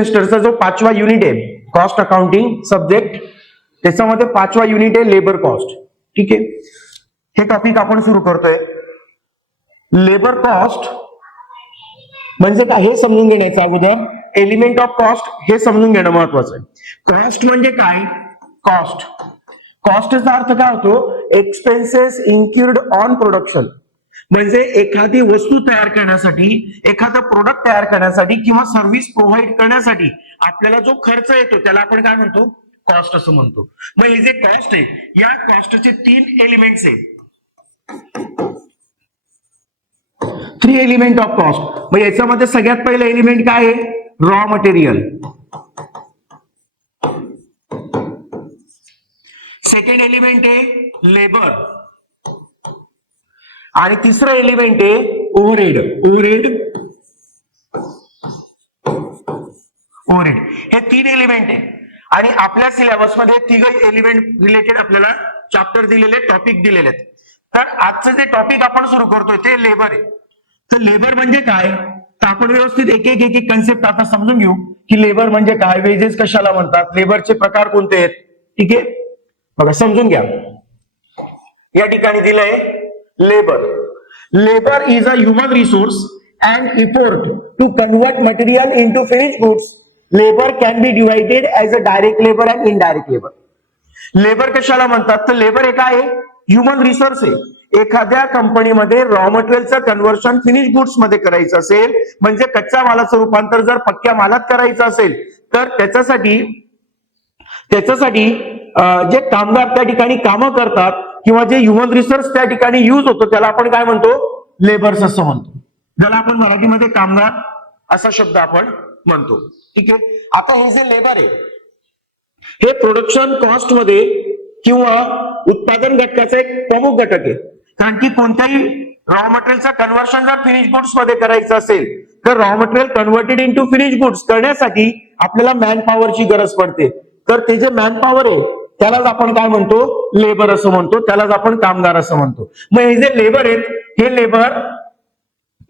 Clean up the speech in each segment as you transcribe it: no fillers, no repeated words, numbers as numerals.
सेमिस्टरचा जो 5वा युनिट आहे cost accounting subject, त्याच्यामध्ये 5वा युनिट आहे लेबर कॉस्ट. ठीक आहे, हे टॉपिक आपण सुरू करतोय. लेबर कॉस्ट म्हणजे काय हे समजून घेण्याच्या अगोदर एलिमेंट ऑफ कॉस्ट हे समजून घेणं महत्वाचं आहे. कॉस्ट म्हणजे काय? कॉस्टचा अर्थ काय होतो? Expenses incurred on production. म्हणजे एखादी वस्तू तयार करण्यासाठी, एखादं प्रोडक्ट तयार करण्यासाठी किंवा सर्व्हिस प्रोव्हाइड करण्यासाठी आपल्याला जो खर्च येतो त्याला आपण काय म्हणतो? कॉस्ट असं म्हणतो. मग हे जे कॉस्ट आहे, या कॉस्टचे 3 एलिमेंट्स आहेत. 3 एलिमेंट ऑफ कॉस्ट. मग याच्यामध्ये सगळ्यात पहिलं एलिमेंट काय आहे? Raw material. सेकंड एलिमेंट आहे लेबर. आणि तिसरं एलिमेंट आहे ओव्हरहेड. हे 3 एलिमेंट आहे. आणि आपल्या सिलेबस मध्ये 3 एलिमेंट रिलेटेड आपल्याला चॅप्टर दिलेले, टॉपिक दिलेले आहेत. तर आजचं जे टॉपिक आपण सुरू करतोय ते लेबर आहे. तर लेबर म्हणजे काय? तर आपण व्यवस्थित एक एक कन्सेप्ट आता समजून घेऊ की लेबर म्हणजे काय, वेजेस कशाला म्हणतात, लेबरचे प्रकार कोणते आहेत. ठीक आहे, बघा समजून घ्या. या ठिकाणी दिलंय labour. Labour is a human resource and effort to convert material into finished goods. Labour can be divided as a direct labour and indirect labour. Labour कशाला म्हणतात? तर लेबर हे काय आहे? ह्युमन रिसोर्स आहे. एखाद्या कंपनीमध्ये रॉ मटेरियलचं कन्व्हर्शन फिनिश गुड्स मध्ये करायचं असेल, म्हणजे कच्च्या मालाचं रूपांतर जर पक्क्या मालात करायचं असेल, तर त्याच्यासाठी जे कामगार त्या ठिकाणी कामं करतात किंवा जे ह्युमन रिसोर्स त्या ठिकाणी युज होतो त्याला आपण काय म्हणतो? लेबर्स असं म्हणतो. ज्याला आपण मराठीमध्ये कामगार असा शब्द आपण म्हणतो. ठीक आहे, आता हे जे लेबर आहे हे प्रोडक्शन कॉस्ट मध्ये किंवा उत्पादन घटकाचा एक प्रमुख घटक आहे. कारण की कोणत्याही रॉ मटेरियलचं कन्व्हर्शन जर फिनिश गुड्स मध्ये करायचं असेल तर raw material converted into finish goods करण्यासाठी आपल्याला मॅन पॉवरची गरज पडते. तर ते जे मॅन पॉवर आहे त्यालाच आपण काय म्हणतो? लेबर असं म्हणतो. त्यालाच आपण कामगार असं म्हणतो. मग हे जे लेबर आहेत हे लेबर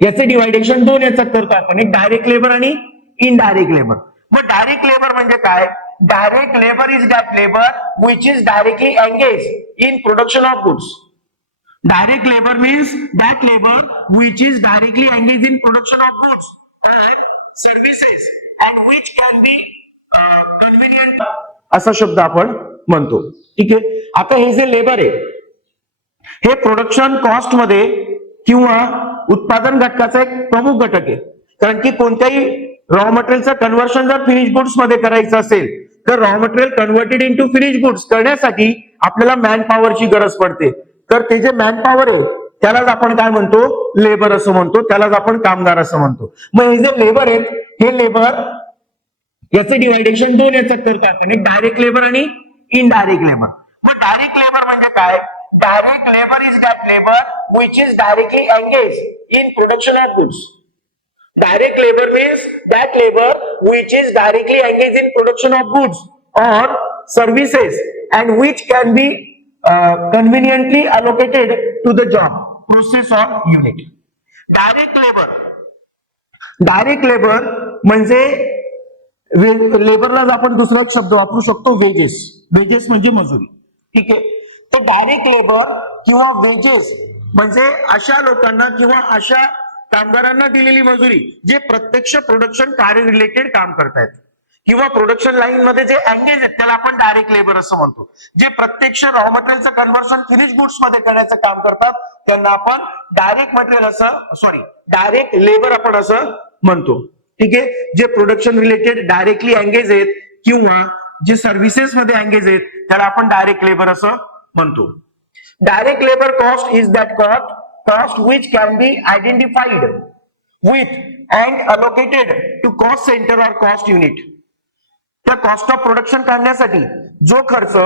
याचे डिवायडेशन 2 याच्यात करतो आपण, एक डायरेक्ट लेबर आणि इनडायरेक्ट लेबर. मग डायरेक्ट लेबर म्हणजे काय? Direct labour is that labour which is directly engage in production of goods. Direct labour means that labour which is directly engage in production of goods and services and which can B convenient असा शब्द आपण म्हणतो. ठीक आहे, आता हे जे labour आहे हे प्रोडक्शन कॉस्ट मध्ये किंवा उत्पादन घटकाचा एक प्रमुख घटक आहे. कारण की कोणत्याही रॉ मटेरियलचं कन्व्हर्शन जर फिनिश गुड्स मध्ये करायचं असेल तर raw material converted into finish goods करण्यासाठी आपल्याला मॅन पॉवरची गरज पडते. तर ते जे मॅन पॉवर आहे त्यालाच आपण काय म्हणतो? लेबर असं म्हणतो. त्यालाच आपण कामगार असं म्हणतो. मग हे जे लेबर आहेत हे लेबर याचं डिवायडेशन 2 याच्यात करतो आपण, एक डायरेक्ट लेबर आणि इनडायरेक्ट लेबर. मग डायरेक्ट लेबर म्हणजे काय? Direct labour is that labour which is directly engage in production of goods. Direct labour means that labour which is directly engage in production of goods और services and which can be conveniently allocated to the job process or unit. Direct labour म्हणजे लेबरलाच आपण दुसरा एक शब्द वापरू शकतो, wedges. Wedges म्हणजे मजुरी. ठीक आहे, तर डायरेक्ट लेबर किंवा वेजेस म्हणजे अशा लोकांना किंवा अशा कामगारांना दिलेली मजुरी जे प्रत्यक्ष प्रोडक्शन कार्य रिलेटेड काम करतायत किंवा प्रोडक्शन लाईन मध्ये जे एंगेज आहेत त्याला आपण डायरेक्ट लेबर असं म्हणतो. जे प्रत्यक्ष रॉ मटेरियलचं कन्व्हर्शन फिनिश गुड्स मध्ये करण्याचं काम करतात त्यांना आपण डायरेक्ट लेबर आपण असं म्हणतो. ठीक आहे, जे प्रोडक्शन रिलेटेड डायरेक्टली एंगेज आहेत किंवा जे सर्व्हिसेस मध्ये एंगेज आहेत त्याला आपण डायरेक्ट लेबर असं म्हणतो. Direct labour cost is that cost which can be identified with and allocated to cost center or cost unit. त्या कॉस्ट ऑफ प्रोडक्शन काढण्यासाठी जो खर्च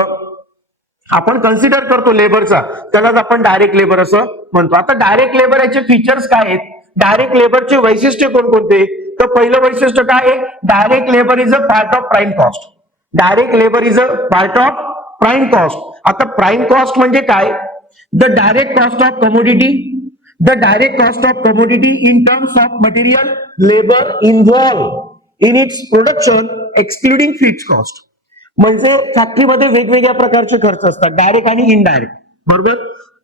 आपण कन्सिडर करतो लेबरचा त्यालाच आपण डायरेक्ट लेबर असं म्हणतो. आता डायरेक्ट लेबर याचे फीचर्स काय आहेत? डायरेक्ट लेबरचे वैशिष्ट्य कोणकोणते? तर पहिलं वैशिष्ट्य काय आहे? Direct labour is a part of prime cost. Direct labour is a part of prime cost. आता प्राइम कॉस्ट म्हणजे काय? The direct cost of commodity, the direct cost of commodity in terms of material, labor involved in its production excluding fixed cost. म्हणजे फॅक्टरीमध्ये वेगवेगळ्या प्रकारचे खर्च असतात, direct आणि इनडायरेक्ट. बरोबर.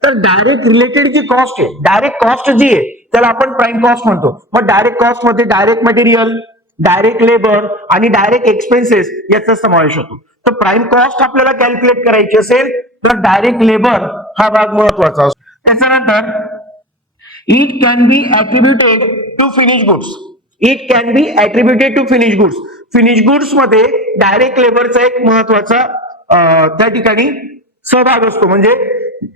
तर डायरेक्ट रिलेटेड जी कॉस्ट आहे, डायरेक्ट कॉस्ट जी आहे त्याला आपण प्राइम कॉस्ट म्हणतो. मग डायरेक्ट कॉस्ट मध्ये डायरेक्ट मटेरियल, डायरेक्ट लेबर आणि डायरेक्ट एक्सपेन्सेस याचा समावेश होतो. तर प्राइम कॉस्ट आपल्याला कॅल्क्युलेट करायची असेल तर डायरेक्ट लेबर हा भाग महत्वाचा असतो. त्याच्यानंतर it can be attributed to finish goods. It can be attributed to finish goods. Finish goods मध्ये डायरेक्ट लेबरचा एक महत्वाचा त्या ठिकाणी सहभाग असतो. म्हणजे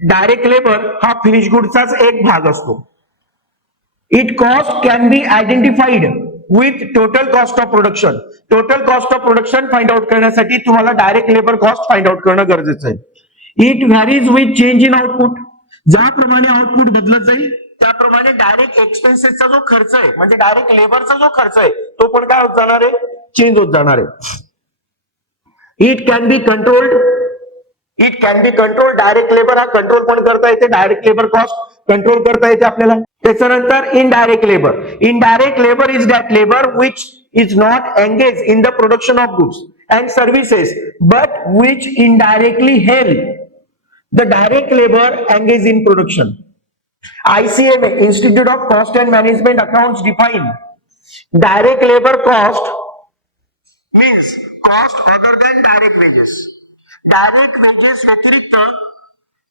डायरेक्ट लेबर हा फिनिश गुड्सचाच एक भाग असतो. It cost can be identified with total cost of production. Total cost of production find out करण्यासाठी तुम्हाला direct labour cost find out करणं गरजेचं आहे. It varies with change in output. ज्याप्रमाणे आउटपुट बदलत जाईल त्याप्रमाणे डायरेक्ट एक्सपेन्सेसचा जो खर्च आहे, म्हणजे डायरेक्ट लेबरचा जो खर्च आहे तो पण काय होत जाणार आहे, चेंज होत जाणार आहे. It can be controlled. It can B control. Direct labour हा कंट्रोल पण करता येते, डायरेक्ट लेबर कॉस्ट कंट्रोल करता येते आपल्याला. त्याच्यानंतर indirect labour. Indirect labour is that labour which is not engage in the production of goods and services but which indirectly help the direct labour engage in production. ICMA, Institute of Cost and Management Accounts, define direct labor cost means cost other than direct wages. Direct wages व्यतिरिक्त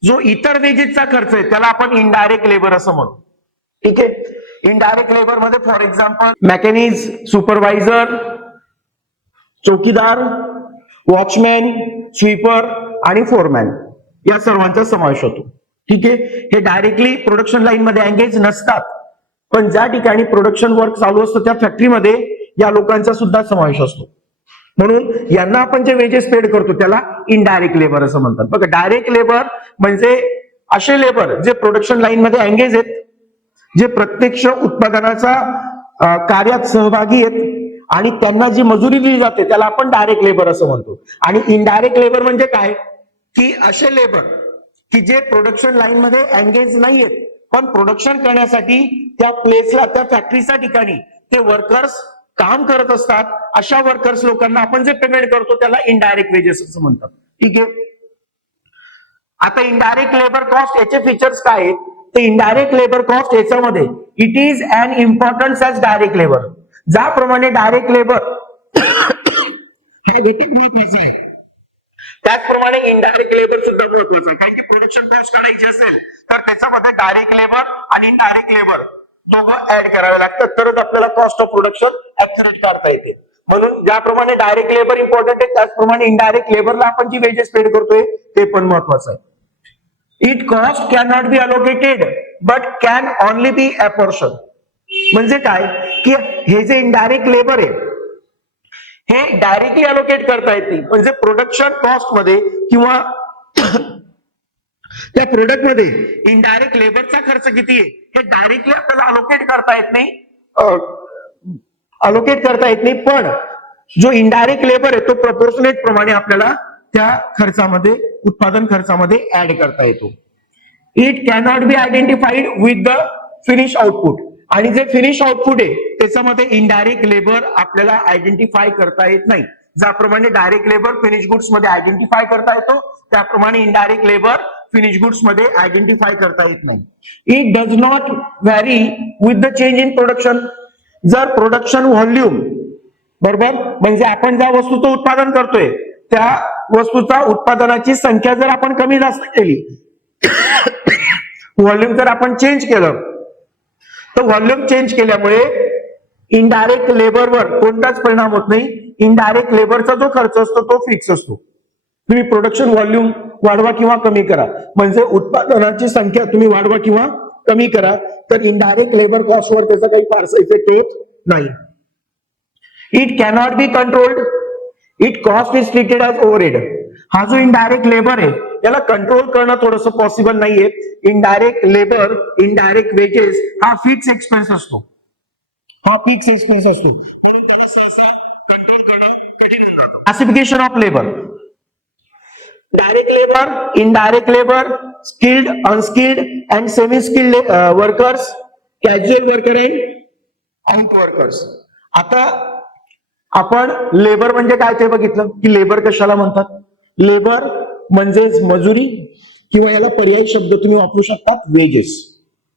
जो इतर वेजेसचा खर्च आहे त्याला आपण indirect labour असं म्हणतो. ठीक आहे. इनडायरेक्ट लेबर मध्ये फॉर एक्झाम्पल मेकॅनिज, सुपरवायझर, चौकीदार, वॉचमॅन, स्वीपर आणि फोरमॅन या सर्वांचा समावेश होतो. ठीक आहे. हे डायरेक्टली प्रोडक्शन लाईन मध्ये एंगेज नसतात, पण ज्या ठिकाणी प्रोडक्शन वर्क चालू असतं त्या फॅक्टरीमध्ये या लोकांचा सुद्धा समावेश असतो. म्हणून यांना आपण जे वेजेस पेड करतो त्याला इनडायरेक्ट लेबर असं म्हणतात. बघा, डायरेक्ट लेबर म्हणजे असे लेबर जे प्रोडक्शन लाईन मध्ये एंगेज आहेत, जे प्रत्यक्ष उत्पादनाचा कार्यात सहभागी आहेत आणि त्यांना जी मजुरी दिली जाते त्याला आपण डायरेक्ट लेबर असं म्हणतो. आणि इनडायरेक्ट लेबर म्हणजे काय, की असे लेबर की जे प्रोडक्शन लाईन मध्ये एंगेज नाहीयेत पण प्रोडक्शन करण्यासाठी त्या प्लेसला, त्या फॅक्टरीच्या ठिकाणी ते वर्कर्स काम करत असतात. अशा वर्कर्स लोकांना आपण जे पेमेंट करतो त्याला इनडायरेक्ट वेजेस असं म्हणतात. ठीक आहे. आता इनडायरेक्ट लेबर कॉस्ट याचे फीचर्स काय आहेत, तर इनडायरेक्ट लेबर कॉस्ट याच्यामध्ये it is an importance as direct labour. ज्याप्रमाणे डायरेक्ट लेबर हे घटक महत्वाचा आहे त्याचप्रमाणे इनडायरेक्ट लेबर सुद्धा महत्वाचा आहे. कारण की प्रोडक्शन कॉस्ट काढायची असेल तर त्याच्यामध्ये डायरेक्ट लेबर आणि इनडायरेक्ट लेबर दोघं ऍड करावे लागतात तरच आपल्याला कॉस्ट ऑफ प्रोडक्शन ऍक्युरेट काढता येते. म्हणून ज्याप्रमाणे डायरेक्ट लेबर इम्पॉर्टंट आहे त्याचप्रमाणे इनडायरेक्ट लेबरला आपण जी वेजेस पेड करतोय ते पण महत्वाचं आहे. It cost can not be allocated but can only be apportion. म्हणजे काय, की हे जे इनडायरेक्ट लेबर आहे हे डायरेक्टली अलोकेट करता येत नाही. म्हणजे प्रोडक्शन कॉस्ट मध्ये किंवा त्या प्रोडक्ट मध्ये इनडायरेक्ट लेबरचा खर्च किती आहे हे डायरेक्टली आपल्याला अलोकेट करता येत नाही, पण जो इनडायरेक्ट लेबर आहे तो प्रपोर्शनेट प्रमाणे आपल्याला त्या खर्चामध्ये, उत्पादन खर्चामध्ये ऍड करता येतो. It cannot be identified with the finish output. आणि जे फिनिश आउटपुट आहे त्याच्यामध्ये इनडायरेक्ट लेबर आपल्याला आयडेंटिफाय करता येत नाही. ज्याप्रमाणे डायरेक्ट लेबर फिनिश गुड्स मध्ये आयडेंटिफाय करता येतो त्याप्रमाणे इनडायरेक्ट लेबर फिनिश गुड्स मध्ये आयडेंटिफाय करता येत नाही. It does not vary with the change in production. जर प्रोडक्शन व्हॉल्यूम, बरोबर, म्हणजे आपण ज्या वस्तूचं उत्पादन करतोय त्या वस्तूचा उत्पादनाची संख्या जर आपण कमी जास्त केली, व्हॉल्यूम जर आपण चेंज केलं तर व्हॉल्यूम चेंज केल्यामुळे इनडायरेक्ट लेबरवर कोणताच परिणाम होत नाही. इनडायरेक्ट लेबरचा जो खर्च असतो तो फिक्स असतो. तुम्ही प्रोडक्शन व्हॉल्यूम वाढवा किंवा कमी करा, म्हणजे उत्पादनाची संख्या तुम्ही वाढवा किंवा कमी करा, तर इनडायरेक्ट लेबर कॉस्टवर त्याचा काही फारसा इफेक्ट होत नाही. It cannot be controlled. It cost is treated as overhead. हा जो इनडायरेक्ट लेबर आहे याला कंट्रोल करणं थोडंसं पॉसिबल नाहीये. इनडायरेक्ट लेबर, इनडायरेक्ट वेजेस हा फिक्स एक्सपेन्स असतो, हा फिक्स एक्सपेन्स असतो, त्याला सहसा कंट्रोल करणं कठीण जातं. Classification of labour. Direct labour, indirect labour, skilled, unskilled and semi skilled workers, casual worker and out workers. आता आपण लेबर म्हणजे काय ते बघितलं की लेबर कशाला म्हणतात. लेबर म्हणजेच मजुरी किंवा याला पर्यायी शब्द तुम्ही वापरू शकता वेजेस.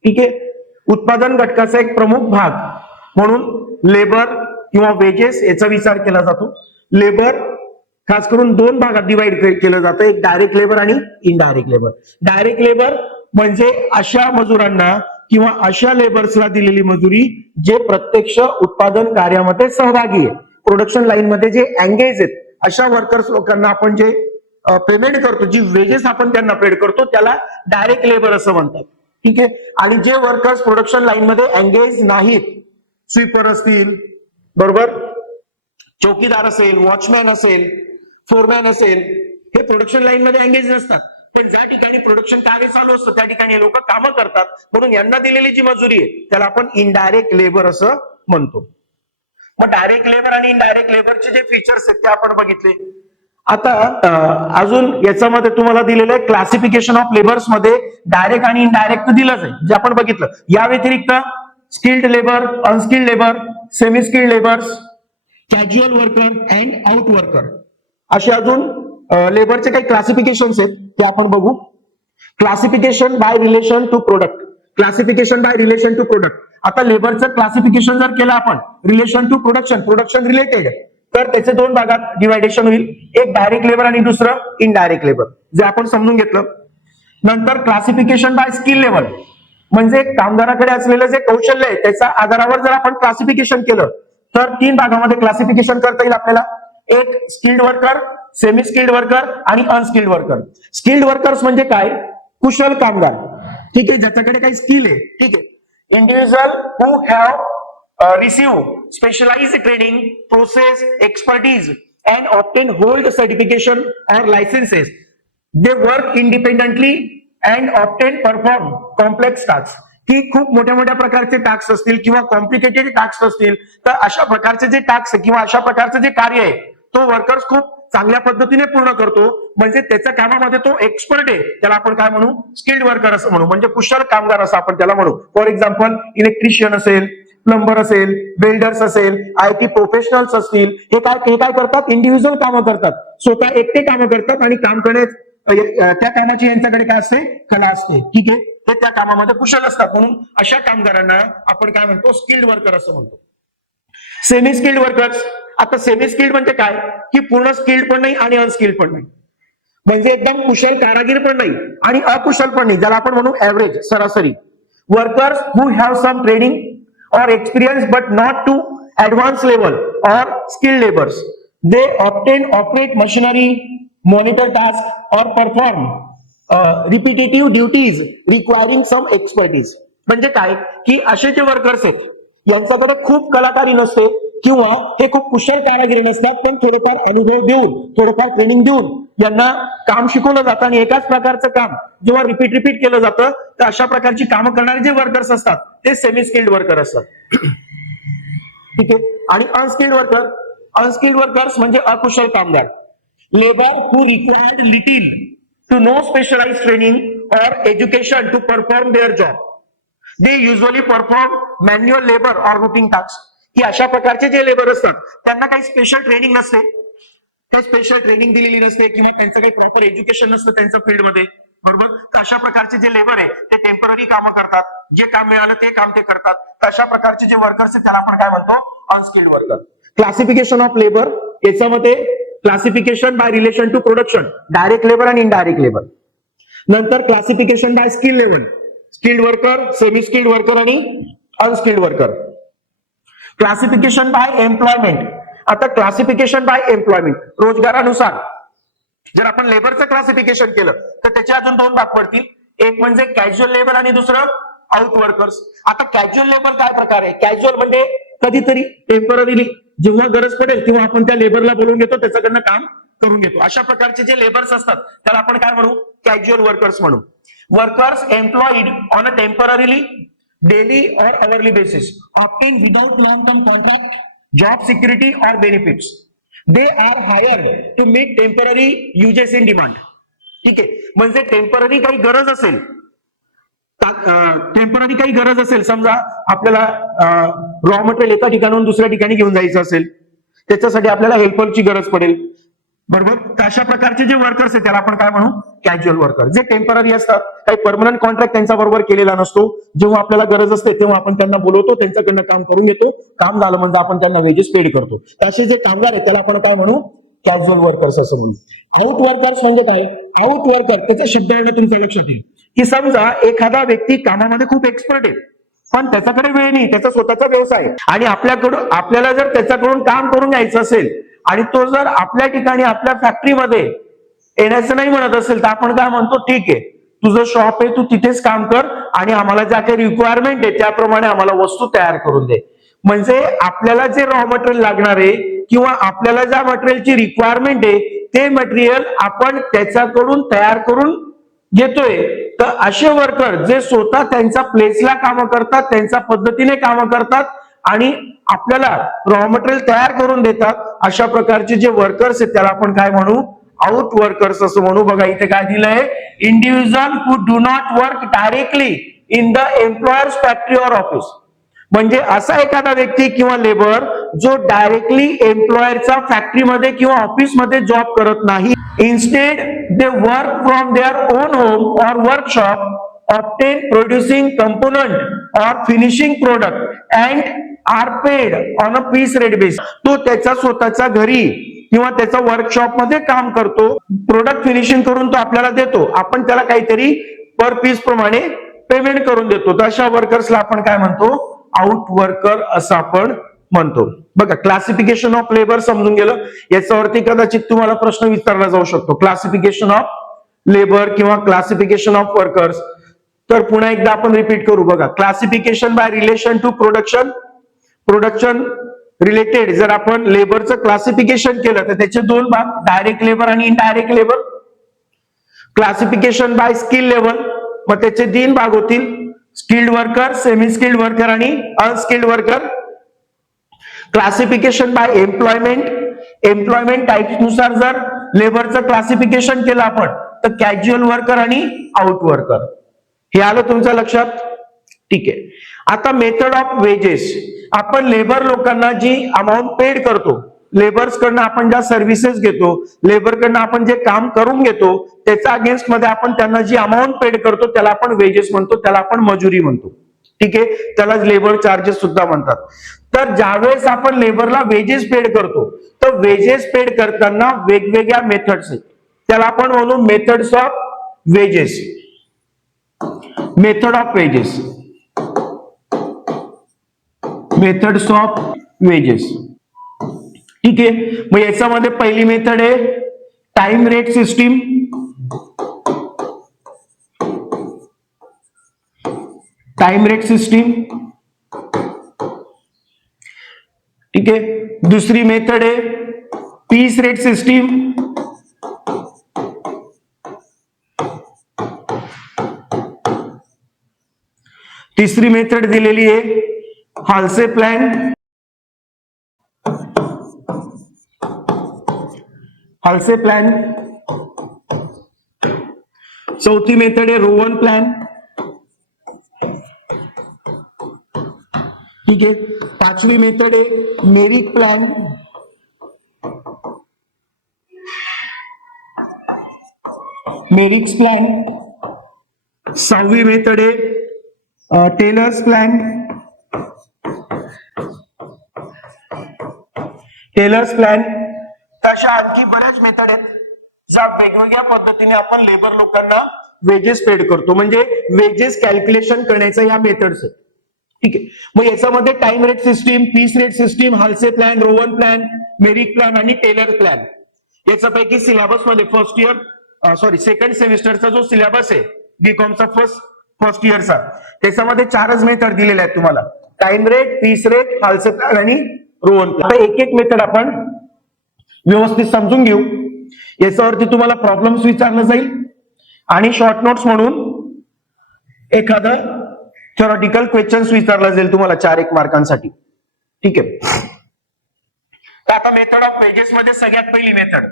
ठीक आहे. उत्पादन घटकाचा एक प्रमुख भाग म्हणून लेबर किंवा वेजेस याचा विचार केला जातो. लेबर खास करून दोन भागात डिवाइड केलं जातं, एक डायरेक्ट लेबर आणि इनडायरेक्ट लेबर. डायरेक्ट लेबर म्हणजे अशा मजुरांना किंवा अशा लेबर्सला दिलेली मजुरी जे प्रत्यक्ष उत्पादन कार्यामध्ये सहभागी आहे, प्रोडक्शन लाईन मध्ये जे एंगेज आहेत, अशा वर्कर्स लोकांना आपण जे पेमेंट करतो, जी वेजेस आपण त्यांना पेड करतो, त्याला डायरेक्ट लेबर असं म्हणतात. ठीक आहे. आणि जे वर्कर्स प्रोडक्शन लाईन मध्ये एंगेज नाहीत, स्वीपर असतील, बरोबर, चौकीदार असेल, वॉचमॅन असेल, फोरमॅन असेल, हे प्रोडक्शन लाईन मध्ये एंगेज नसतात, पण ज्या ठिकाणी प्रोडक्शन कार्य चालू असतं त्या ठिकाणी हे लोक कामं करतात, म्हणून यांना दिलेली जी मजुरी आहे त्याला आपण इनडायरेक्ट लेबर असं म्हणतो. मग डायरेक्ट लेबर आणि इनडायरेक्ट लेबरचे जे फीचर्स आहेत ते आपण बघितले. आता अजून याच्यामध्ये तुम्हाला दिलेलं आहे क्लासिफिकेशन ऑफ लेबर्स मध्ये डायरेक्ट आणि इनडायरेक्ट दिलंच आहे, जे आपण बघितलं. या व्यतिरिक्त skilled labour, unskilled labour, semi skilled labours, casual worker and out worker, असे अजून लेबरचे काही क्लासिफिकेशन्स आहेत ते आपण बघू. Classification by relation to product. Classification by relation to product. आता लेबरचं क्लासिफिकेशन जर केलं आपण relation to production, production related, तर त्याचे दोन भागात डिवायडेशन होईल, एक डायरेक्ट लेबर आणि दुसरं इनडायरेक्ट लेबर, जे आपण समजून घेतलं. नंतर क्लासिफिकेशन बाय स्किल लेवल, म्हणजे कामगाराकडे असलेलं जे कौशल्य आहे त्याच्या आधारावर जर आपण क्लासिफिकेशन केलं तर तीन भागामध्ये क्लासिफिकेशन करता येईल आपल्याला. एक skilled worker, semi skilled worker आणि अनस्किल्ड वर्कर. स्किल्ड वर्कर्स म्हणजे काय, कुशल कामगार, ठीक आहे, ज्याच्याकडे काही स्किल आहे. ठीक आहे. Individual who have receive specialised training, process, expertise and obtain hold certification or licences. They work independently and obtain perform complex task. की खूप मोठ्या मोठ्या प्रकारचे टास्क असतील किंवा कॉम्प्लिकेटेड टास्क असतील, तर अशा प्रकारचे जे टास्क किंवा अशा प्रकारचं जे कार्य आहे तो वर्कर्स खूप चांगल्या पद्धतीने पूर्ण करतो, म्हणजे त्याच्या कामामध्ये तो एक्सपर्ट आहे, त्याला आपण काय म्हणू, स्किल्ड वर्कर असं म्हणू, म्हणजे कुशल कामगार असं आपण त्याला म्हणू. फॉर एक्झाम्पल इलेक्ट्रिशियन असेल, प्लंबर असेल, वेल्डर्स असेल, IT प्रोफेशनल्स असतील, हे काय करतात, इंडिव्हिज्युअल कामं करतात, स्वतः एकटे कामं करतात आणि काम करण्यात त्या कामाची यांच्याकडे काय असते, कला असते. ठीक आहे. ते त्या कामामध्ये कुशल असतात, म्हणून अशा कामगारांना आपण काय म्हणतो, स्किल्ड वर्कर असं म्हणतो. Semi skilled workers. आता सेमी स्किल्ड म्हणजे काय, की पूर्ण स्किल्ड पण नाही आणि अनस्किल्ड पण नाही, म्हणजे एकदम कुशल कारागीर पण नाही आणि अकुशल पण नाही, ज्याला आपण म्हणू ऍव्हरेज, सरासरी. Workers who have some training or experience but not to advanced level or skilled laborers. They often operate machinery, monitor tasks or perform repetitive duties requiring some expertise. म्हणजे काय, की असे जे वर्कर्स आहेत यांच्याकडे खूप कलाकारी नसते किंवा हे खूप कुशल कारागिरी नसतात, पण थोडंफार अनुभव देऊन, थोडंफार ट्रेनिंग देऊन यांना काम शिकवलं जातं आणि एकाच प्रकारचं काम जेव्हा रिपीट केलं जातं, तर अशा प्रकारची कामं करणारे जे वर्कर्स असतात ते सेमी स्किल्ड वर्कर असतात. ठीक आहे. आणि अनस्किल्ड वर्कर्स म्हणजे अकुशल कामगार. Labour who required little to no specialised training or education to perform their job. They usually perform manual labour or routine task. की अशा प्रकारचे जे लेबर असतात त्यांना काही स्पेशल ट्रेनिंग नसते, काही स्पेशल ट्रेनिंग दिलेली नसते किंवा त्यांचं काही प्रॉपर एज्युकेशन नसतं त्यांच्या फील्डमध्ये, बरोबर. तर अशा प्रकारचे जे लेबर आहे ते टेम्पररी कामं करतात, जे काम मिळालं ते काम ते करतात. तर अशा प्रकारचे जे वर्कर्स आहेत त्याला आपण काय म्हणतो, unskilled worker. Classification of labour, याच्यामध्ये classification by relation to production, direct labour आणि इनडायरेक्ट लेबर. नंतर classification by skill level, skilled worker, semi skilled worker आणि unskilled worker. Classification by employment. आता क्लासिफिकेशन बाय एम्प्लॉयमेंट, रोजगारानुसार जर आपण लेबरचं classification केलं तर त्याचे अजून दोन भाग पडतील, एक म्हणजे कॅज्युअल लेबर आणि दुसरं आउट वर्कर्स. आता कॅज्युअल लेबर काय प्रकार आहे, कॅज्युअल म्हणजे कधीतरी टेम्पररीली जेव्हा गरज पडेल तेव्हा आपण त्या लेबरला बोलवून घेतो, त्याच्याकडनं काम करून घेतो. अशा प्रकारचे जे लेबर्स असतात त्याला आपण काय म्हणू, कॅज्युअल वर्कर्स म्हणू. Workers employed on a temporarily daily or hourly basis, obtained without long-term contract, job security or benefits. They are hired to meet temporary uses in demand. ठीक आहे. म्हणजे टेम्पररी काही गरज असेल, समजा आपल्याला रॉ मटेरियल एका ठिकाणाहून दुसऱ्या ठिकाणी घेऊन जायचं असेल त्याच्यासाठी आपल्याला हेल्परची गरज पडेल, बरोबर. तर अशा प्रकारचे जे वर्कर्स आहेत त्याला आपण काय म्हणू, कॅज्युअल वर्कर. जे टेम्पररी असतात, काही परमनंट कॉन्ट्रॅक्ट त्यांच्या बरोबर केलेला नसतो, जेव्हा आपल्याला गरज असते तेव्हा आपण त्यांना बोलवतो, त्यांच्याकडनं काम करून घेतो, काम झालं म्हणजे आपण त्यांना वेजेस पेड करतो. असे जे कामगार आहेत त्याला आपण काय म्हणू, कॅज्युअल वर्कर्स असं म्हणू. आउट वर्कर्स म्हणजे काय, आउट वर्कर त्याचं शब्द तुमच्या लक्षात येईल की समजा एखादा व्यक्ती कामामध्ये खूप एक्सपर्ट आहे पण त्याच्याकडे वेळ नाही, त्याचा स्वतःचा व्यवसाय आहे आणि आपल्याला जर त्याच्याकडून काम करून घ्यायचं असेल आणि तो जर आपल्या ठिकाणी आपल्या फॅक्टरीमध्ये येण्याचं नाही म्हणत असेल तर आपण काय म्हणतो, ठीक आहे तुझं शॉप आहे, तू तिथेच काम कर आणि आम्हाला ज्या काही रिक्वायरमेंट आहे त्याप्रमाणे आम्हाला वस्तू तयार करून दे. म्हणजे आपल्याला जे रॉ मटेरियल लागणार आहे किंवा आपल्याला ज्या मटेरियलची रिक्वायरमेंट आहे ते मटेरियल आपण त्याच्याकडून तयार करून घेतोय. तर असे वर्कर जे स्वतः त्यांच्या प्लेसला कामं करतात, त्यांच्या पद्धतीने कामं करतात आणि आपल्याला रॉ मटेरियल तयार करून देतात, अशा प्रकारचे जे वर्कर्स आहेत त्याला आपण काय म्हणू, आउट वर्कर्स असं म्हणू. बघा इथे काय दिलंय, individual who do not work directly in the employers factory or office. म्हणजे असा एखादा व्यक्ती किंवा लेबर जो डायरेक्टली एम्प्लॉयरच्या फॅक्टरीमध्ये किंवा ऑफिसमध्ये जॉब करत नाही. Instead they work from their own home और workshop, obtain producing component or finishing product and are paid on a piece rate basis. तो त्याच्या स्वतःच्या घरी किंवा त्याच्या वर्कशॉप मध्ये काम करतो, प्रोडक्ट फिनिशिंग करून तो आपल्याला देतो, आपण त्याला काहीतरी पर पीस प्रमाणे पेमेंट करून देतो. तर अशा वर्कर्सला आपण काय म्हणतो, आउट वर्कर असं आपण म्हणतो. बघा क्लासिफिकेशन ऑफ लेबर समजून गेलं. याच्यावरती कदाचित तुम्हाला प्रश्न विचारला जाऊ शकतो, क्लासिफिकेशन ऑफ लेबर किंवा क्लासिफिकेशन ऑफ वर्कर्स. तर पुन्हा एकदा आपण रिपीट करू. बघा classification by relation to production, production related जर आपण लेबरचं क्लासिफिकेशन केलं तर त्याचे दोन भाग, डायरेक्ट लेबर आणि indirect labour. Classification by skill level, मग त्याचे 3 भाग होतील, skilled worker, semi skilled worker आणि unskilled worker. Classification by employment, employment types नुसार जर लेबरचं क्लासिफिकेशन केलं आपण तर कॅज्युअल वर्कर आणि आउट वर्कर. हे आलं तुमच्या लक्षात, ठीक आहे. आता मेथड ऑफ वेजेस, आपण लेबर लोकांना जी अमाऊंट पेड करतो, लेबर्स कडनं आपण ज्या सर्व्हिसेस घेतो, लेबर कडनं आपण जे काम करून घेतो त्याच्या अगेन्स्ट मध्ये आपण त्यांना जी अमाऊंट पेड करतो त्याला आपण वेजेस म्हणतो, त्याला आपण मजुरी म्हणतो, ठीक आहे. त्याला लेबर चार्जेस सुद्धा म्हणतात. तर ज्यावेळेस आपण लेबरला वेजेस पेड करतो तर वेजेस पेड करताना वेगवेगळ्या मेथड्स आहेत, त्याला आपण म्हणू methods of wedges. Method of wedges, methods of wedges, ठीक आहे. मग याच्यामध्ये पहिली मेथड आहे time rate system, time rate system, ठीक आहे. दुसरी मेथड आहे पीस रेट सिस्टीम, तिसरी मेथड दिलेली आहे हाल्से प्लॅन, हाल्से प्लॅन. चौथी मेथड आहे रोवन प्लॅन, ठीक आहे. पाचवी मेथड आहे मेरिट प्लॅन, मेरिट्स प्लॅन. सहावी मेथड आहे टेलर्स प्लॅन, टेलर्स प्लॅन. तशा आणखी बऱ्याच मेथड आहेत ज्या वेगवेगळ्या पद्धतीने आपण लेबर लोकांना वेजेस पेड करतो, म्हणजे वेजेस कॅल्क्युलेशन करण्याच्या या मेथड्स आहेत, ठीक आहे. मग याच्यामध्ये time rate system, piece rate system, Halsey plan, Rowan plan, merit plan आणि टेलर प्लॅन. याच्यापैकी सिलेबस मध्ये सेकंड सेमिस्टरचा जो सिलेबस आहे बीकॉमचा फर्स्ट इयरचा, त्याच्यामध्ये 4च मेथड दिलेल्या आहेत तुम्हाला, time rate, piece rate, Halsey plan आणि रोवन प्लॅन. आता एक एक मेथड आपण व्यवस्थित समजून घेऊ. याच्यावरती तुम्हाला प्रॉब्लेम्स विचारलं जाईल आणि शॉर्ट नोट्स म्हणून एखादं थ्योरेटिकल क्वेश्चन्स विचारला जाईल तुम्हाला 4-1 मार्कांसाठी, ठीक आहे. तर आता मेथड ऑफ वेजेस मध्ये सगळ्यात पहिली मेथड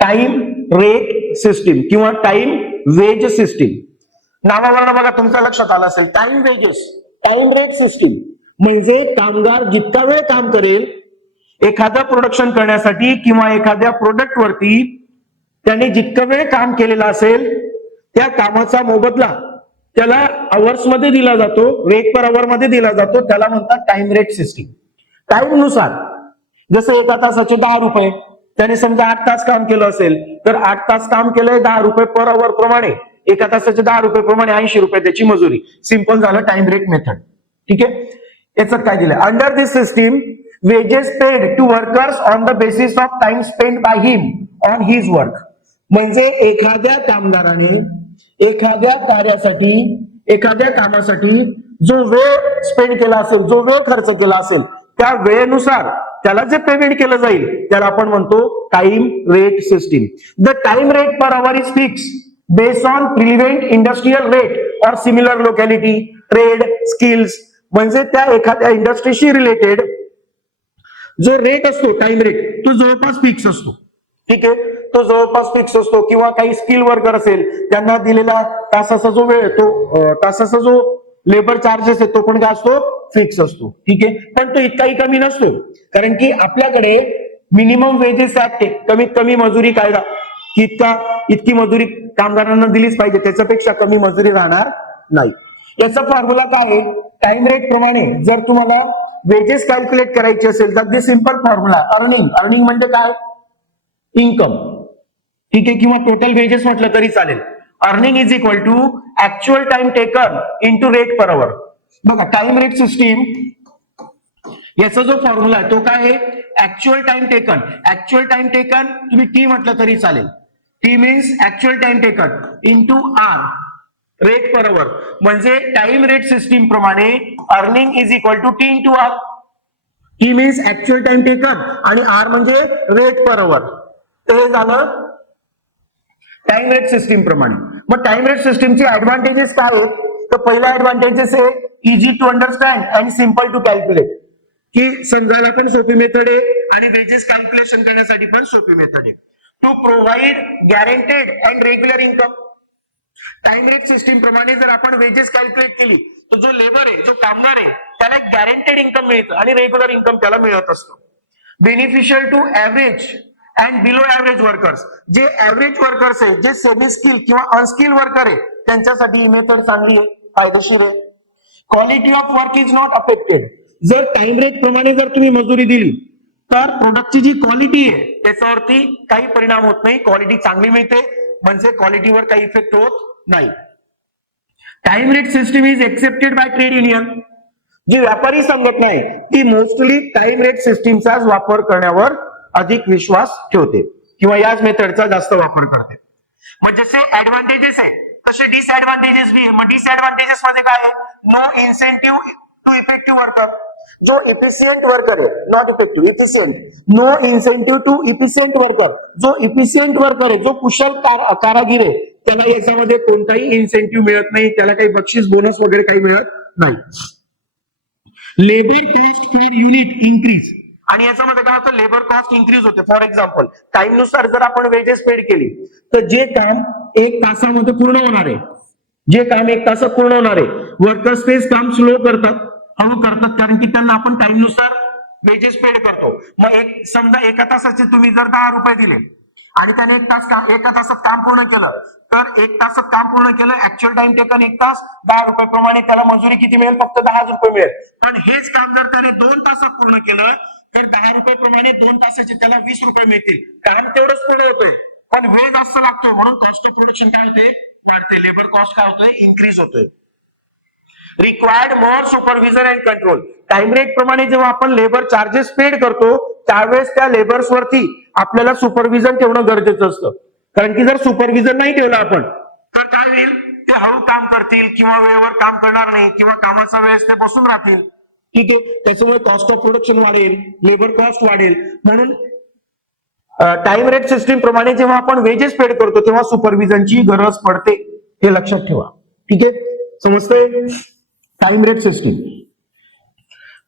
टाइम रेट सिस्टीम किंवा टाइम वेज सिस्टीम. नावावरून बघा तुमच्या लक्षात आलं असेल, time wedges, time rate system म्हणजे कामगार जितका वेळ काम करेल एखादं प्रोडक्शन करण्यासाठी किंवा एखाद्या प्रोडक्ट वरती त्याने जितका वेळ काम केलेला असेल त्या कामाचा मोबदला त्याला अवर्स मध्ये दिला जातो, रेट पर अवर मध्ये दिला जातो, त्याला म्हणतात टाइम रेट सिस्टीम. टाइम नुसार जसं एका तासाचे 10 रुपये, त्याने समजा 8 तास काम केलं असेल तर 8 तास काम केलंय 10 रुपये पर अवर प्रमाणे, एका तासाचे 10 रुपये प्रमाणे 80 रुपये त्याची मजुरी. सिंपल झालं टाइम रेट मेथड. ठीक आहे. याच्यात काय दिलं, under this system wages paid to workers on the basis of time spend by him on his work. म्हणजे एखाद्या कामगाराने एखाद्या कार्यासाठी एखाद्या कामासाठी जो वेळ स्पेंड केला असेल, जो वेळ खर्च केला असेल त्या वेळेनुसार त्याला जे पेमेंट केलं जाईल त्याला आपण म्हणतो time rate system. The time rate per our is fix based on prevent industrial rate और सिमिलर लोकॅलिटी ट्रेड स्किल्स. म्हणजे त्या एखाद्या इंडस्ट्रीशी रिलेटेड जो रेट असतो टाइम रेट तो जवळपास फिक्स असतो. ठीक आहे, तो जवळपास फिक्स असतो. किंवा काही स्किल वर्कर असेल त्यांना दिलेला तासाचा जो वेळ तो तासाचा जो लेबर चार्जेस आहे तो पण काय असतो, फिक्स असतो. ठीक आहे, पण तो इतकाही कमी नसतो, कारण की आपल्याकडे मिनिमम वेजेस ऍक्ट आहे, कमीत कमी मजुरी कायदा, की इतकी मजुरी कामगारांना दिलीच पाहिजे, त्याच्यापेक्षा कमी मजुरी राहणार नाही. याचा फॉर्म्युला काय आहे, टाइम रेट प्रमाणे जर तुम्हाला वेजेस कॅल्क्युलेट करायचे असेल तर सिंपल फॉर्म्युला अर्निंग म्हणजे काय, इन्कम. ठीक आहे, किंवा टोटल वेजेस म्हटलं तरी चालेल. Earning is equal to actual time taken into rate per hour. बघा टाइम रेट सिस्टीम याचा जो फॉर्म्युला आहे तो काय आहे, actual time taken. Actual time taken तुम्ही टी म्हटलं तरी चालेल. T means actual time taken into R rate per hour. म्हणजे टाइम रेट सिस्टीम प्रमाणे earning is equal to T into R. T means actual time taken आणि R म्हणजे rate per our. हे झालं टाइम रेट सिस्टीम प्रमाणे. मग time rate सिस्टीमचे advantages काय आहेत, तर पहिला ऍडव्हान्टेजेस आहे easy to understand and simple to calculate. की समजायला पण सोपी मेथड आहे आणि वेजेस कॅल्क्युलेशन करण्यासाठी पण सोपी मेथड आहे. To provide guaranteed and regular income. Time rate system प्रमाणे जर आपण वेजेस कॅल्क्युलेट केली तर जो लेबर आहे, जो कामगार आहे त्याला एक गॅरंटेड इन्कम मिळतं आणि रेग्युलर इन्कम त्याला मिळत असतो. Beneficial to average and below average workers. जे ऍव्हरेज वर्कर्स आहे, जे सेमी स्किल किंवा अनस्किल वर्कर आहे त्यांच्यासाठी ही मेथड चांगली आहे, फायदेशीर आहे. Quality of work is not affected. जर टाइम रेट प्रमाणे जर तुम्ही मजुरी दिली तर प्रोडक्टची जी क्वालिटी आहे त्याच्यावरती काही परिणाम होत नाही. क्वालिटी चांगली मिळते म्हणजे क्वालिटीवर काही इफेक्ट होत नाही. Time rate system is accepted by trade union. जी व्यापारी संघटना आहे ती मोस्टली टाइम रेट सिस्टीमचाच वापर करण्यावर अधिक विश्वास ठेवते किंवा याच मेथडचा जास्त वापर करते. मग जसे ऍडव्हान्टेजेस आहे तसे डिसएडव्हान्टेजेस बी. मग डिसएडव्हान्टेजेस मध्ये काय आहे, no incentive to effective worker. जो इफिशियंट वर्कर आहे, not effective, efficient. No incentive to efficient worker. जो इफिशियंट वर्कर आहे, जो कुशल कारागीर आहे त्याला याच्यामध्ये कोणताही इन्सेंटिव्ह मिळत नाही, त्याला काही बक्षीस बोनस वगैरे काही मिळत नाही. Labour cost per unit increase. आणि याच्यामध्ये काय होतं, लेबर कॉस्ट इन्क्रीज होते. फॉर एक्झाम्पल टाइम नुसार जर आपण वेजेस पेड केली तर जे काम 1 तासामध्ये पूर्ण होणार आहे, जे काम 1 तासात पूर्ण होणार आहे, वर्कर्स तेच काम स्लो करतात, हळू करतात, कारण की त्यांना आपण टाइम नुसार वेजेस पेड करतो. मग समजा एका तासाचे तुम्ही जर 10 रुपये दिले आणि त्याने 1 तासात काम पूर्ण केलं तर 1 तासात काम पूर्ण केलं, ऍक्च्युअल टाइम टेकन 1 तास, 10 रुपये प्रमाणे त्याला मजुरी किती मिळेल, फक्त 10 रुपये मिळेल. पण हेच काम जर त्याने 2 तासात पूर्ण केलं तर 10 रुपये प्रमाणे 2 तासाचे त्याला 20 रुपये मिळतील. काम तेवढंच पुढे होतोय पण वेळ जास्त लागतो म्हणून कॉस्ट ऑफ प्रोडक्शन काय होते, वाढते. लेबर कॉस्ट काय होतोय, इन्क्रीज होतोय. Required more supervision and control. Time rate प्रमाणे जेव्हा आपण लेबर चार्जेस पेड करतो त्यावेळेस त्या लेबर्स वरती आपल्याला सुपरविजन ठेवणं गरजेचं असतं. कारण की जर सुपरविजन नाही ठेवलं आपण तर काय होईल, ते हळू काम करतील किंवा वेळेवर काम करणार नाही किंवा कामाचा वेळेस ते बसून राहतील. ठीक आहे, त्याच्यामुळे कॉस्ट ऑफ प्रोडक्शन वाढेल, लेबर कॉस्ट वाढेल. म्हणून टाइम रेट सिस्टीम प्रमाणे जेव्हा आपण वेजेस पेड करतो तेव्हा सुपरविजनची गरज पडते, हे लक्षात ठेवा. ठीक आहे, समजतंय. Time rate system,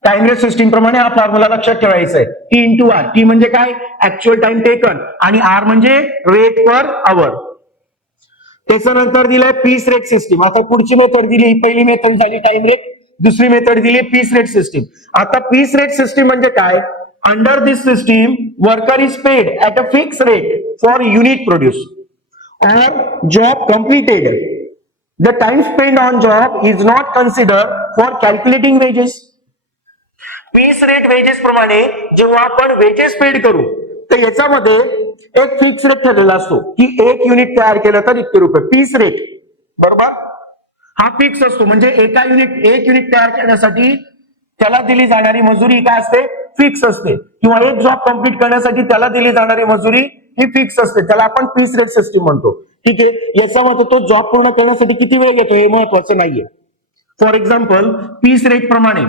time rate system प्रमाणे हा फॉर्म्युला लक्षात ठेवायचा आहे. T into R. टी म्हणजे काय, ऍक्च्युअल टाइम टेकन आणि आर म्हणजे रेट पर आवर. त्याच्यानंतर दिलाय पीस रेट सिस्टीम. आता पुढची मेथड दिली, पहिली मेथड झाली टाइम रेट, दुसरी मेथड दिली पीस रेट सिस्टीम. आता पीस रेट सिस्टीम म्हणजे काय, under this system worker is paid at a fix rate for unit produce or job completed. The time spent on job is not considered for calculating wages. Piece rate wages प्रमाणे जेव्हा आपण wedges paid करू तर याच्यामध्ये एक fix rate ठरलेला असतो की एक युनिट तयार केलं तर इतके रुपये पीस रेट, बरोबर. हा फिक्स असतो म्हणजे एक युनिट तयार करण्यासाठी त्याला दिली जाणारी मजुरी काय असते, फिक्स असते. किंवा एक जॉब कंप्लीट करण्यासाठी त्याला दिली जाणारी मजुरी ही फिक्स असते. त्याला आपण पीस रेट सिस्टीम म्हणतो. ठीक आहे. याच्यामध्ये तो जॉब पूर्ण करण्यासाठी किती वेळ घेतो हे महत्वाचं नाहीये. फॉर एक्झाम्पल पीस रेट प्रमाणे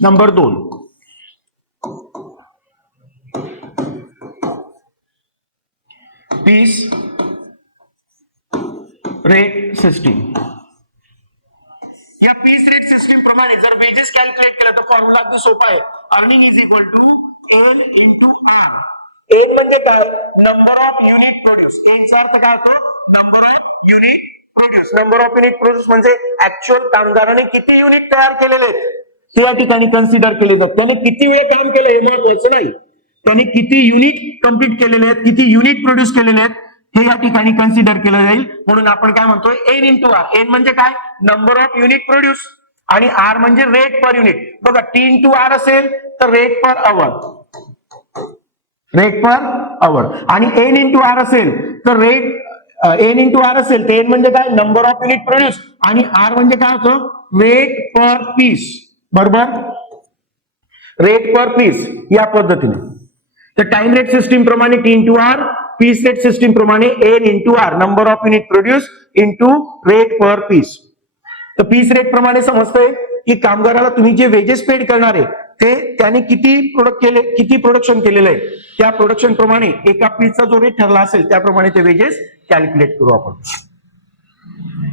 नंबर 2 पीस रेट सिस्टीम. या पीस रेट सिस्टीम प्रमाणे जर वेजेस कॅल्क्युलेट केला तर फॉर्म्युला अगदी सोपा आहे. Earning is equal to N into R. N म्हणजे काय, नंबर ऑफ युनिट प्रोड्यूस. एनचा अर्थ काय होतो, number of unit produce. Number of unit produce म्हणजे ऍक्च्युअल कामगाराने किती युनिट तयार केलेले आहेत ते या ठिकाणी कन्सिडर केले जातात. त्याने किती वेळ काम केलं हे महत्वाचं नाही, त्याने किती युनिट कंप्लीट केलेले आहेत, किती युनिट प्रोड्यूस केलेले आहेत हे या ठिकाणी कन्सिडर केलं जाईल. म्हणून आपण काय म्हणतोय, एन इंटू आर. एन म्हणजे काय, नंबर ऑफ युनिट प्रोड्यूस, आणि आर म्हणजे रेट पर युनिट. बघा टी इंटू आर असेल तर rate per hour, rate per hour. आणि एन इंटू आर असेल तर एन इंटू आर असेल तर एन म्हणजे काय, नंबर ऑफ युनिट प्रोड्यूस, आणि आर म्हणजे काय होतं, रेट पर पीस, बरोबर. रेट पर पीस या पद्धतीने. तर टाइम रेट सिस्टीम प्रमाणे T into R, piece rate system प्रमाणे N into R, number of unit produce into rate per piece. तर पीस रेट प्रमाणे समजतंय की कामगाराला तुम्ही जे वेजेस पेड करणार आहे ते त्याने किती प्रोडक्शन केलेलं आहे त्या प्रोडक्शन प्रमाणे एका पीसचा जो रेट ठरला असेल त्याप्रमाणे ते वेजेस कॅल्क्युलेट करू आपण.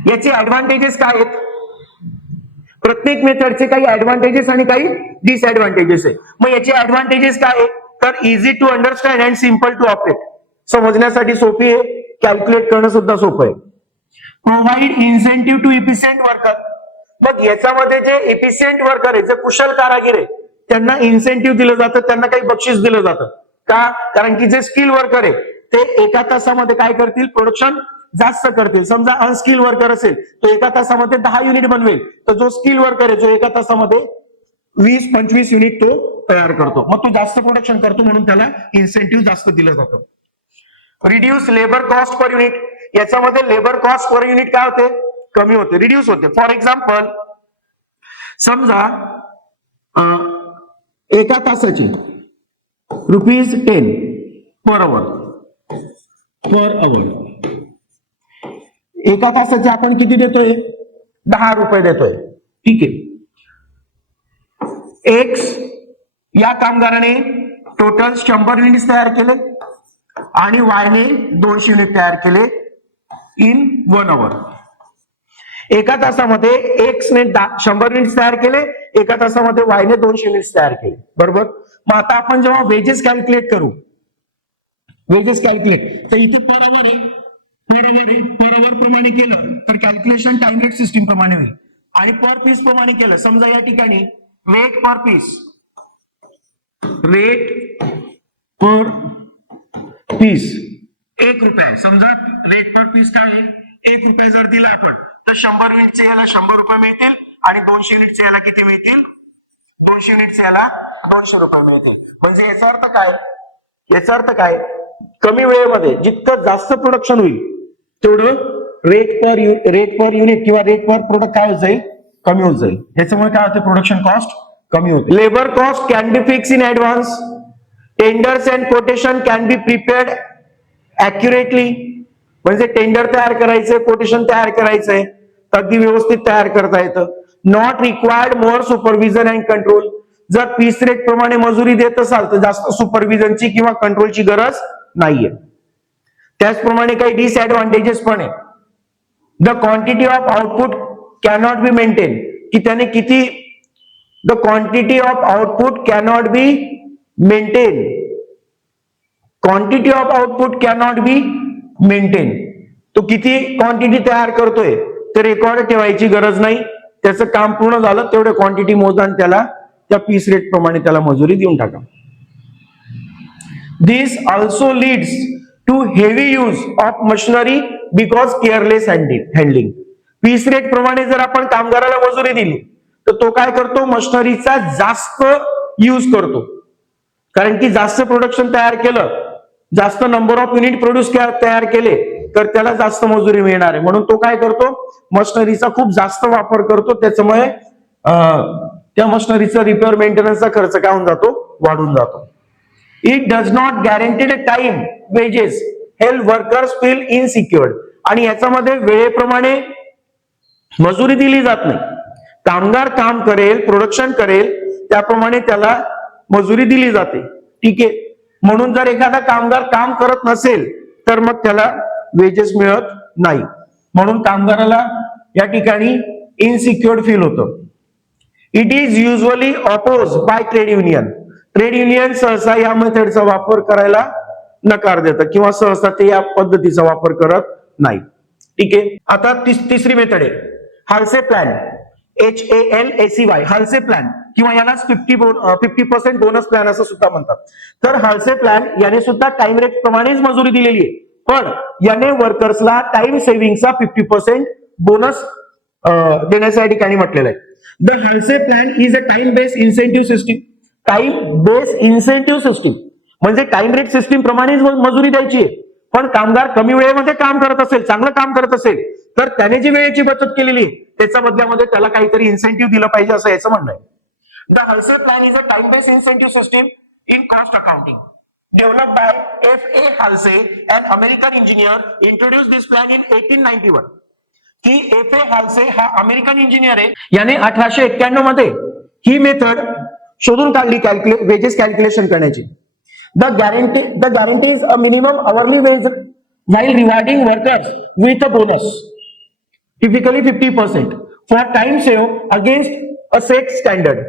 याचे ऍडव्हान्टेजेस काय आहेत, प्रत्येक मेथडचे काही ऍडव्हान्टेजेस आणि काही डिसएडव्हान्टेजेस आहे. मग याचे ऍडव्हान्टेजेस काय आहे, तर easy to understand and simple to operate. समजण्यासाठी सोपी आहे, कॅल्क्युलेट करणं सुद्धा सोपं आहे. Provide incentive to efficient worker. मग याच्यामध्ये जे इफिशियंट वर्कर आहे, जे कुशल कारागीर आहे त्यांना इन्सेंटिव्ह दिलं जातं, त्यांना काही बक्षीस दिलं जातं. का, कारण की जे स्किल वर्कर आहे ते एका तासामध्ये काय करतील, प्रोडक्शन जास्त करतील. समजा अनस्किल वर्कर असेल तो एका तासामध्ये 10 युनिट बनवेल, तर जो स्किल वर्कर आहे जो एका तासामध्ये 20-25 युनिट तो तयार करतो, मग तो जास्त प्रोडक्शन करतो म्हणून त्याला इन्सेंटिव्ह जास्त दिलं जातं. Reduce labour cost per unit. याच्यामध्ये लेबर कॉस्ट पर युनिट काय होते, कमी होते, रिड्यूस होते. फॉर एक्झाम्पल समजा एका तासाची ₹10 पर आवर. एका तासाचे आपण किती देतोय, 10 रुपये देतोय. ठीक आहे. एक्स या कामगाराने टोटल 100 युनिट तयार केले आणि वायने 200 युनिट तयार केले इन 1 आवर. एका तासामध्ये एक्स ने 100 युनिट तयार केले, एका तासामध्ये वायने 200 युनिट तयार केले, बरोबर. मग आता आपण जेव्हा वेजेस कॅल्क्युलेट करू, वेजेस कॅल्क्युलेट तर इथे पर आवर आहे, पर आवर प्रमाणे केलं तर कॅल्क्युलेशन टाइम रेट सिस्टीम प्रमाणे होईल. आणि पर पीस प्रमाणे केलं, समजा या ठिकाणी rate per piece, rate per piece 1 रुपया. समजा रेट पर पीस काय आहे, 1 रुपया जर दिला आपण तर 100 युनिटचे याला 100 रुपये मिळतील आणि 200 युनिटचे याला किती मिळतील, 200 युनिटचे याला 200 रुपये मिळतील. म्हणजे याचा अर्थ काय, याचा अर्थ काय, कमी वेळेमध्ये जितकं जास्त प्रोडक्शन होईल तेवढं रेट पर युनिट किंवा रेट पर प्रोडक्ट काय होत जाईल, कमी होत जाईल. याच्यामुळे काय होते, प्रोडक्शन कॉस्ट कमी होते. Labour cost can B fix in advance. Tenders and quotation can be prepared accurately. म्हणजे टेंडर तयार करायचंय, कोटेशन तयार करायचंय, अगदी व्यवस्थित तयार करता येतं. Not required more supervision and control. जर पीस रेट प्रमाणे मजुरी देत असाल तर जास्त सुपरविजनची किंवा कंट्रोलची गरज नाहीये. त्याचप्रमाणे काही डिसएडव्हान्टेजेस पण आहे. The quantity of output cannot be maintain. की त्याने किती, the quantity of output cannot be maintain. Quantity of output cannot be maintain. तो किती क्वांटिटी तयार करतोय ते रेकॉर्ड ठेवायची गरज नाही. त्याचं काम पूर्ण झालं तेवढे क्वांटिटी मोजा आणि त्याला त्या पीस रेट प्रमाणे त्याला मजुरी देऊन टाका. This also leads to heavy use of machinery because careless handling. Piece rate प्रमाणे जर आपण कामगाराला मजुरी दिली तर तो काय करतो, मशिनरीचा जास्त यूज करतो. कारण की जास्त प्रोडक्शन तयार केलं, जास्त नंबर ऑफ युनिट प्रोड्यूस तयार केले तर त्याला जास्त मजुरी मिळणार आहे. म्हणून तो काय करतो, मशिनरीचा खूप जास्त वापर करतो. त्याच्यामुळे त्या मशिनरीचा रिपेअर मेंटेनन्सचा खर्च काय होऊन जातो, वाढून जातो. It does not guaranteed time wages help workers feel insecured. आणि याच्यामध्ये वेळेप्रमाणे मजुरी दिली जात नाही. कामगार काम करेल, प्रोडक्शन करेल, त्याप्रमाणे त्याला मजुरी दिली जाते. ठीक आहे. म्हणून जर एखादा कामगार काम करत नसेल तर मग त्याला वेजेस मिळत नाही. म्हणून कामगाराला या ठिकाणी इनसिक्युअर्ड फील होतं. It is usually oppose by trade union. Trade union सहसा या मेथडचा वापर करायला नकार देतात किंवा सहसा ते या पद्धतीचा वापर करत नाही. ठीक आहे. आता तिसरी मेथड आहे हाल्से प्लॅन. HALSEY हाल्से प्लॅन किंवा यालाच 50% बोनस प्लॅन असं सुद्धा म्हणतात. तर हाल्से प्लॅन याने सुद्धा टाइम रेट प्रमाणेच मजुरी दिलेली आहे, पण याने वर्कर्सला टाइम सेव्हिंगचा 50% बोनस देण्याच्या ठिकाणी म्हटलेलं आहे. The Halsey plan is a time based incentive system. Time based incentive system म्हणजे टाइम रेट सिस्टीम प्रमाणेच मजुरी द्यायची आहे. पण कामगार कमी वेळेमध्ये काम करत असेल, चांगलं काम करत असेल तर त्याने जी वेळेची बचत केलेली आहे त्याच्या बदल्यामध्ये त्याला काहीतरी इन्सेंटिव्ह दिलं पाहिजे असं याचं म्हणणं आहे. The Halsey plan is a time based incentive system in cost accounting develop by F.A. Halsey and American engineer introduce this plan in 1891. की F.A. हाल्से हा अमेरिकन इंजिनियर आहे. याने 1891 मध्ये ही मेथड शोधून काढली वेजेस कॅल्क्युलेशन करण्याची. The guarantee is a minimum hourly wage while rewarding workers with a bonus, typically 50% for time saved against a set standard.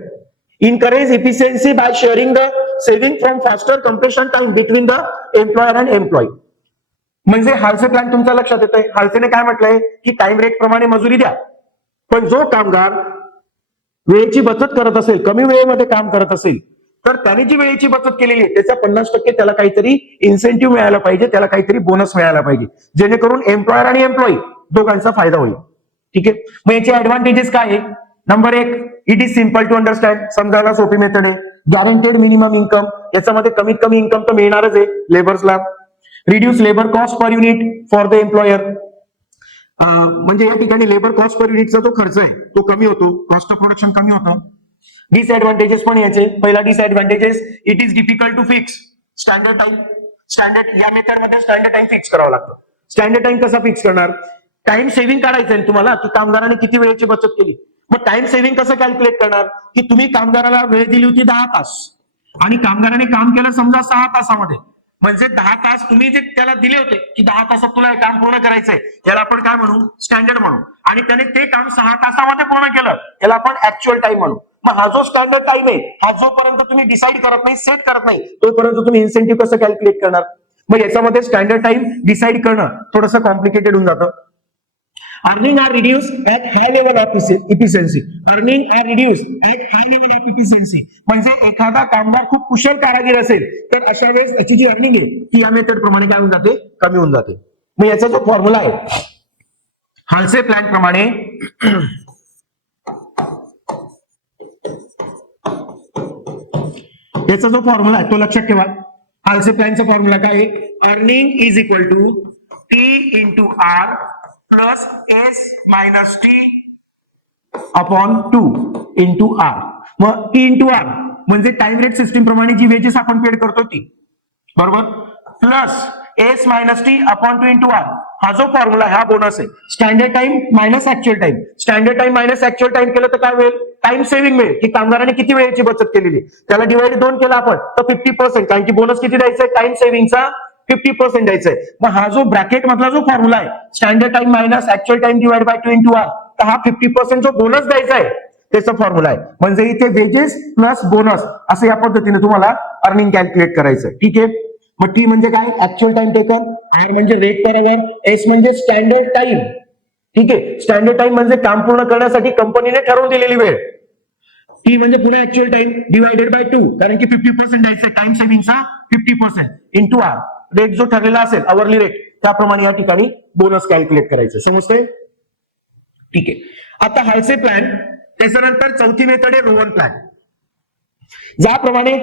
Encourage efficiency by sharing the saving from faster completion time between the employer and employee. म्हणजे हाल्से plan तुमच्या लक्षात येतोय. हाल्सेने काय म्हटलंय की time rate प्रमाणे मजुरी द्या, पण जो कामगार वेळेची बचत करत असेल, कमी वेळेमध्ये काम करत असेल तर त्याने जी वेळेची बचत केलेली आहे त्याचा 50% त्याला काहीतरी इन्सेंटिव्ह मिळायला पाहिजे, त्याला काहीतरी बोनस मिळायला पाहिजे, जेणेकरून एम्प्लॉयर आणि एम्प्लॉई दोघांचा फायदा होईल. ठीक आहे. मग याचे ऍडव्हान्टेजेस काय आहे? Number 1, it is simple to understand. समजायला सोपी मेथड आहे. गॅरंटेड मिनिमम इन्कम, याच्यामध्ये कमीत कमी इन्कम तर मिळणारच आहे लेबर्सला. Reduce labour cost per unit for the employer. म्हणजे या ठिकाणी लेबर कॉस्ट पर युनिटचा जो खर्च आहे तो कमी होतो, कॉस्ट ऑफ प्रोडक्शन कमी होतं. डिसएडव्हान्टेजेस पण याचे. पहिला disadvantages, it is difficult to fix standard time. या मेथड मध्ये स्टँडर्ड टाइम फिक्स करावा लागतो. स्टँडर्ड टाइम कसा फिक्स करणार? टाइम सेव्हिंग काढायचं आहे तुम्हाला की कामगाराने किती वेळेची बचत केली. मग टाइम सेव्हिंग कसं कॅल्क्युलेट करणार की तुम्ही कामगाराला वेळ दिली होती 10 तास आणि कामगाराने काम केलं समजा 6 तासामध्ये, म्हणजे 10 तास तुम्ही जे त्याला दिले होते की 10 तासात तुला हे काम पूर्ण करायचंय, याला आपण काय म्हणू? स्टँडर्ड म्हणू. आणि त्याने ते काम 6 तासामध्ये पूर्ण केलं त्याला आपण ऍक्च्युअल टाइम म्हणू. मग हा जो स्टँडर्ड टाइम आहे हा जोपर्यंत तुम्ही डिसाईड करत नाही, सेट करत नाही, तोपर्यंत तुम्ही इन्सेंटिव्ह कसं कॅल्क्युलेट करणार? मग याच्यामध्ये स्टँडर्ड टाइम डिसाईड करणं थोडंसं कॉम्प्लिकेटेड होऊन जातं. Earning are reduced at high level of efficiency. Earning are reduced at high level of efficiency म्हणजे एखादा कामगार खूप कुशल कारागीर असेल तर अशा वेळेस याची जी अर्निंग आहे ती या मेथड प्रमाणे काय होऊन जाते? कमी होऊन जाते. मग याचा जो फॉर्म्युला आहे हाल्से प्लॅन प्रमाणे, याचा जो फॉर्म्युला आहे तो लक्षात ठेवा. हाल्से प्लॅनचा फॉर्म्युला काय आहे? Earning is equal to T into R plus S minus T upon 2 into R. मग टी इंटू आर म्हणजे टाइम रेट सिस्टीम प्रमाणे जी वेजेस आपण पेड करतो ती, बरोबर, plus S minus T upon 2 into R. हा जो फॉर्म्युला हा बोनस आहे. Standard time minus actual time. Standard time minus actual time केलं तर काय होईल? टाइम सेव्हिंग मिळेल की कामगाराने किती वेळेची बचत केलेली, त्याला डिवाइड 2 केला आपण तर 50%, कारण की बोनस किती द्यायचा आहे? टाइम सेव्हिंगचा 50% द्यायचा आहे. मग हा जो ब्रॅकेट मधला जो फॉर्म्युला आहे standard time minus actual time divide by 2 into R, तर हा 50% जो बोनस द्यायचा आहे त्याचा फॉर्म्युला आहे. म्हणजे इथे वेजेस प्लस बोनस असं या पद्धतीने तुम्हाला अर्निंग कॅल्क्युलेट करायचं. ठीक आहे. मग टी म्हणजे काय? Actual time taken. आर म्हणजे रेट पर अवर. एस म्हणजे स्टँडर्ड टाइम. ठीक आहे. स्टँडर्ड टाइम म्हणजे काम पूर्ण करण्यासाठी कंपनीने ठरवून दिलेली वेळ. टी म्हणजे पुन्हा ऍक्च्युअल टाइम डिवायडेड बाय 2, कारण की 50% द्यायचं टाइम सेव्हिंगचा 50% इंटू आर, रेट जो ठरलेला असेल अवरली रेट त्याप्रमाणे या ठिकाणी बोनस कॅल्क्युलेट करायचं. समजते? ठीक आहे. आता हायसे प्लॅन, त्याच्यानंतर चौथी मेथड आहे रोवन प्लॅन. ज्याप्रमाणे